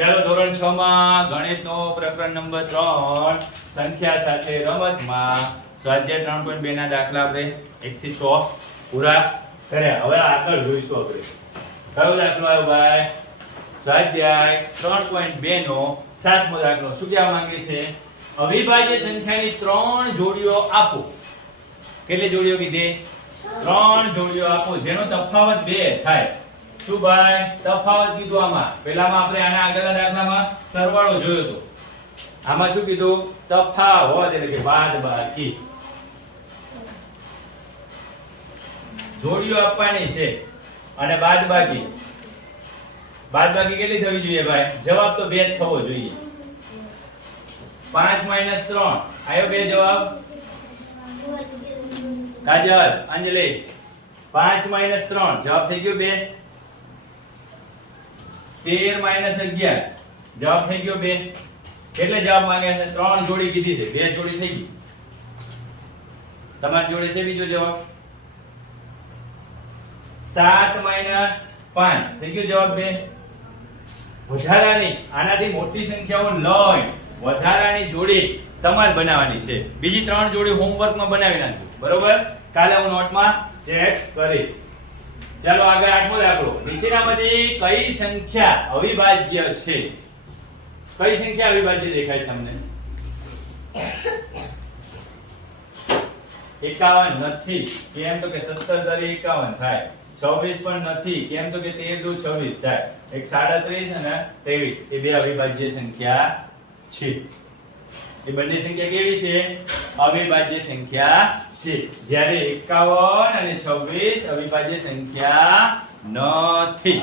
ચાલો ધોરણ 6 માં ગણિતનો પ્રકરણ નંબર 3 સંખ્યા સાથે રમતમાં સ્વાધ્યાય 3.2 ના દાખલા આપણે 1 થી 6 પૂરા કર્યા. હવે આગળ જોઈશું આપણે. કયો દાખલો આવ્યો ભાઈ? સ્વાધ્યાય 3.2 નો 7મો દાખલો. શું કહેવા માંગે છે? અવિભાજ્ય સંખ્યાની 3 જોડીઓ આપો. કેટલી જોડીઓ કીધી? 3 જોડીઓ આપો જેનો તફાવત 2 થાય. શું ભાઈ? તફાવત કીધું આમાં. પહેલામાં આપણે આના આગળના દાખલામાં સરવાળો જોયો હતો. આમાં શું કીધું? તફાવત એટલે કે બાદબાકી. જોડીઓ આપવાની છે અને બાદબાકી. બાદબાકી કેટલી થવી જોઈએ ભાઈ? જવાબ તો 2 જ થવો જોઈએ. 5 - 3 આયો 2 જવાબ. કાજલ, અંજલિ 5 - 3 જવાબ થઈ ગયો 2. 13 - 11 જવાબ થઈ ગયો 2. કેટલે જવાબ માંગ્યા છે? 3 જોડી કીધી છે, 2 જોડી થઈ ગઈ. તમારી જોડે છે બીજો જવાબ. 7 - 5 થઈ ગયો જવાબ 2. વધારાની આનાથી મોટી સંખ્યાઓ લઈ વધારાની જોડી તમારે બનાવવાની છે. બીજી 3 જોડી હોમવર્કમાં બનાવી નાખજો. બરોબર? કાલે હું નોટમાં ચેક કરીશ. ચાલો આગળ 8મો દાખલો. નીચેનામાંથી કઈ સંખ્યા અવિભાજ્ય છે? કઈ સંખ્યા અવિભાજ્ય દેખાય તમને? 51 નથી. કેમ તો કે 17 તારી 51 થાય. 26 પણ નથી. કેમ તો કે 13 દુ 26 થાય. એક 37 અને 23 એ બે અવિભાજ્ય સંખ્યા છે. એ બંને સંખ્યા કેવી છે? અવિભાજ્ય સંખ્યા છે. જ્યારે 51 અને 26 અવિભાજ્ય સંખ્યા નથી.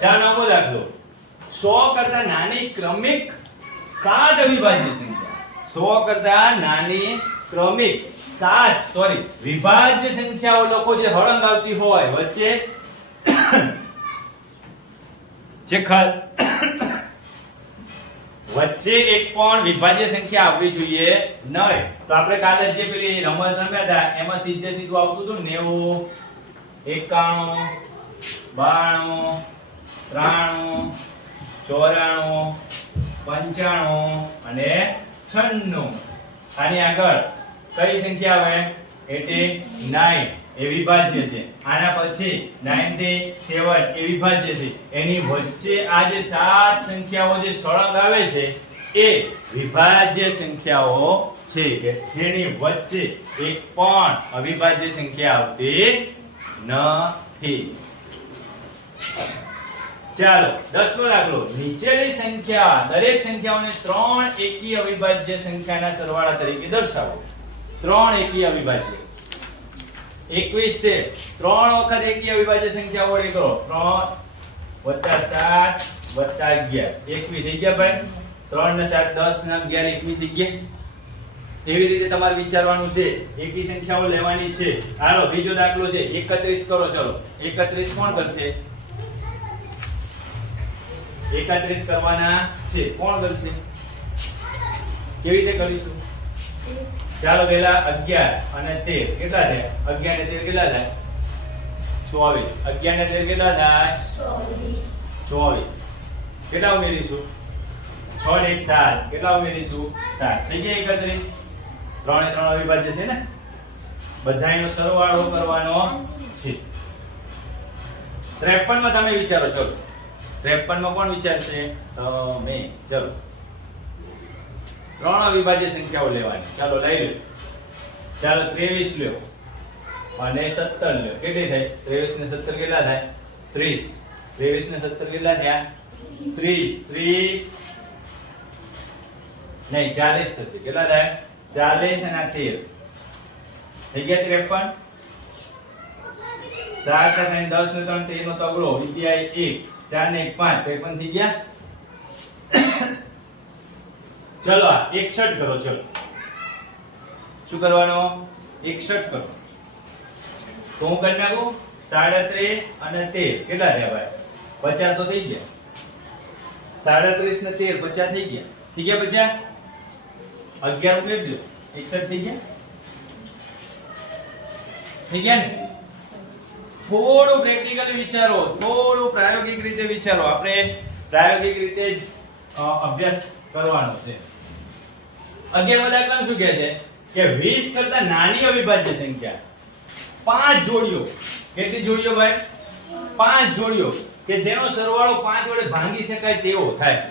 ચાલો 9મો દાખલો. 100 કરતા નાની ક્રમિક 7 અવિભાજ્ય સંખ્યા. 100 કરતા નાની ક્રમિક 7 વિભાજ્ય સંખ્યાઓ લોકો જે હળંગ આવતી હોય વચ્ચે વચ્ચે એક પણ વિભાજ્ય સંખ્યા આવવી જોઈએ નહીં. તો આપણે કાલે જે પેલી રમત રમ્યા હતા એમાં સીધે સીધું આવતું હતું 90, 91, 92, 93, 94, 95 અને 96. આની આગળ કઈ સંખ્યા આવે? 89 એ વિભાજ્ય છે. આના પછી 97 એ વિભાજ્ય છે. એની વચ્ચે આ જે 7 સંખ્યાઓ જે સળંગ આવે છે એ વિભાજ્ય સંખ્યાઓ છે કે જેની વચ્ચે એક પણ અવિભાજ્ય સંખ્યા આવતી નથી. ચાલો 10મો દાખલો. નીચેની સંખ્યા દરેક સંખ્યાઓને 3 એકી અવિભાજ્ય સંખ્યાના સરવાળા તરીકે દર્શાવો. 3 એકી અવિભાજ્ય 21 છે. 3 વખત એકી અવિભાજ્ય સંખ્યા વડે કરો. 3 + 7 + 11 21 થઈ ગયા ભાઈ. 3 ને 7 10 ને 11 21 થઈ ગયા. એવી રીતે તમારે વિચારવાનું છે. એકી સંખ્યાઓ લેવાની છે. હાલો બીજો દાખલો છે 31 કરો. ચલો 31 કોણ કરશે? 31 કરવાના છે. કોણ કરશે? કેવી રીતે કરીશું? ચાલો પહેલા 11 અને 13 કેટલા થયા? 11 ને 13 કેટલા થાય? 24. 11 ને 13 કેટલા થાય? 24. કેટલા ઉમેરીશું? 6 ને 1 7. કેટલા ઉમેરીશું? 7. થઈ ગયા 31. 3 એ 3 અવિભાજ્ય છે ને? બધાયનો સરવાળો કરવાનો છે. 53 માં તમે વિચારો. ચલો 53 માં કોણ વિચારશે? તમે. ચલો 3 અવિભાજ્ય સંખ્યાઓ લેવાની. ચાલો લઈ લો. ચાલો 23 લ્યો અને 17 લ્યો. કેટલી થાય? 23 ને 17 કેટલા થાય? 30. 23 ને 17 કેટલા થયા? 30 નહીં 40 થશે. કેટલા થાય? 40 અને 13 થઈ ગયા 53. 7 અને 10 ને 3 13 નો તગડો. વિદ્યા 1 4 ને 1 5 53 થઈ ગયા. ચલો 61 કરો. ચલો શું કરવાનો? 61 કરો. તો હું કરી નાખું 37 અને 13 કેટલા થયા ભાઈ? 50 તો થઈ ગયા. 37 ને 13 50 થઈ ગયા. થઈ ગયા 50. 11 ઉમેરી દો. 61 થઈ ગયા. થઈ ગયા ને? થોડું પ્રેક્ટિકલી વિચારો, થોડું પ્રાયોગિક રીતે વિચારો. આપણે પ્રાયોગિક રીતે જ અભ્યાસ કરવાનો છે. 11મા દાખલામાં શું કહે છે કે 20 કરતા નાની અવિભાજ્ય સંખ્યા 5 જોડીઓ. કેટલી જોડીઓ ભાઈ? 5 જોડીઓ કે જેનો સરવાળો 5 વડે ભાંગી શકાય તેવો થાય.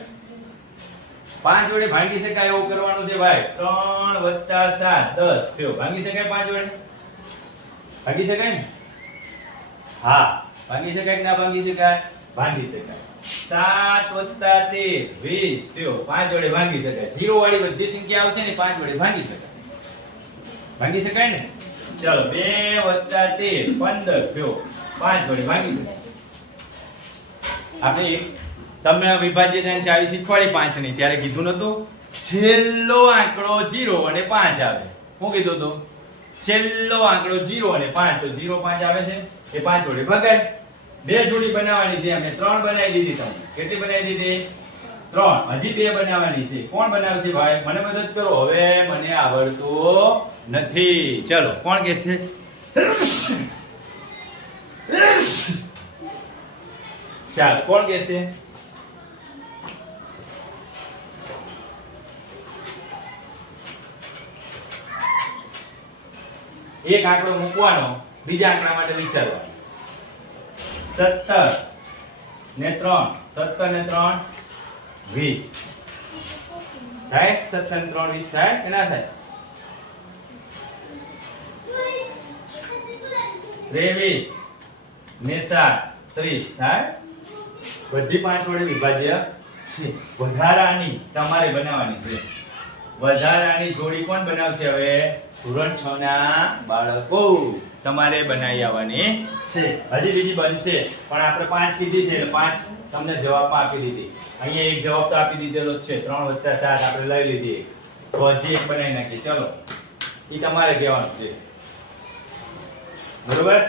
5 વડે ભાંગી શકાય એવું કરવાનું છે ભાઈ. 3 + 7 10 થયો. ભાંગી શકાય 5 વડે? ભાંગી શકાય ને? હા, ભાંગી શકાય કે ના ભાંગી શકાય? ભાંગી શકાય. 7 + 13 20 થયો. 5 વડે ભાંગી શકાય. 0 વાળી બધી સંખ્યા આવશે ને 5 વડે ભાંગી શકાય. ભાંગી શકાય ને? ચલો 2 + 13 15 થયો. 5 વડે ભાંગી શકાય. આપણે તમને વિભાજ્યતાની ચાવી શીખવાડી 5 ની, ત્યારે કીધું નતું છેલ્લો આંકડો 0 અને 5 આવે. શું કીધું તું? છેલ્લો આંકડો 0 અને 5. તો 0 5 આવે છે એ 5 વડે ભગાય. 2 જોડી બનાવવાની છે. અમે 3 બનાવી દીધી. તમને કેટલી બનાવી દીધી? 3. હજી 2 બનાવવાની છે. કોણ બનાવશે ભાઈ? મને મદદ કરો. હવે મને આવડતું નથી. ચલો કોણ કહેશે? ચાલો કોણ કહેશે? એક આંકડો મૂકવાનો, બીજા આંકડા માટે વિચારવાનું. 17 ને 3 17 ને 3 20 થાય? 17 ને 3 20 થાય કે ના થાય? 23 ને 7 30 થાય? બધી 5 વડે વિભાજ્ય છે. વધારાની તમારે બનાવવાની છે. વધારાની જોડી કોણ બનાવશે? હવે ધોરણ 6 ના બાળકો તમારે બનાવી આવવાની છે. હજી બીજી બનશે પણ આપણે 5 કીધી છે એટલે 5 તમને જવાબમાં આપી દીધી. અહીંયા એક જવાબ તો આપી દીધેલો જ છે. 3 + 7 આપણે લઈ લીધી. તો હજી એક બનાવી નાખીએ. ચલો એ તમારે કહેવાનું છે. બરોબર?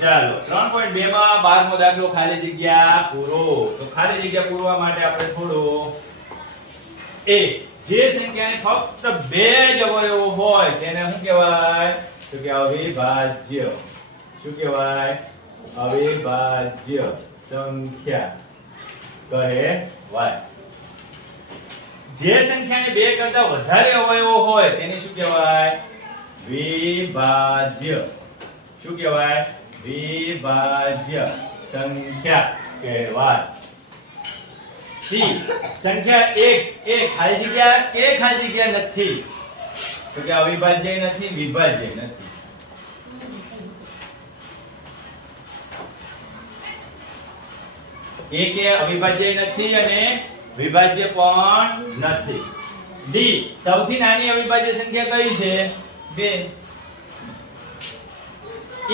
ચાલો 3.2 માં 12મો દાખલો ખાલી જગ્યા પૂરો. તો ખાલી જગ્યા પૂરવા માટે આપણે થોડું જે સંખ્યાને ફક્ત 2 જ અવયવો હોય તેને શું કહેવાય? તો કે અવિભાજ્ય. શું કહેવાય? અવિભાજ્ય સંખ્યા કહેવાય. જે સંખ્યાને 2 કરતા વધારે અવયવો હોય તેને શું કહેવાય? વિભાજ્ય. શું કહેવાય? વિભાજ્ય સંખ્યા કહેવાય. સી સંખ્યા 1 એ ખાલી જગ્યા કે ખાલી જગ્યા નથી? તો કે અવિભાજ્ય નથી, વિભાજ્ય નથી. એક એ અવિભાજ્ય નથી અને વિભાજ્ય પણ નથી. ડી સૌથી નાની અવિભાજ્ય સંખ્યા કઈ છે? 2.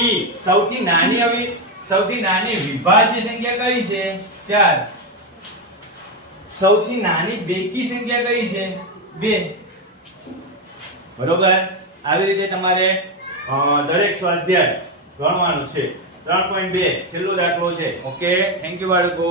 ઈ સૌથી નાની વિભાજ્ય સંખ્યા કઈ છે? 4. સૌથી નાની બેકી સંખ્યા કઈ છે? 2. બરોબર? આવી રીતે તમારે દરેક સ્વાધ્યાય ગણવાનું છે. 3.2 છેલ્લો દાખલો છે. ઓકે, થેન્ક યુ બાળકો.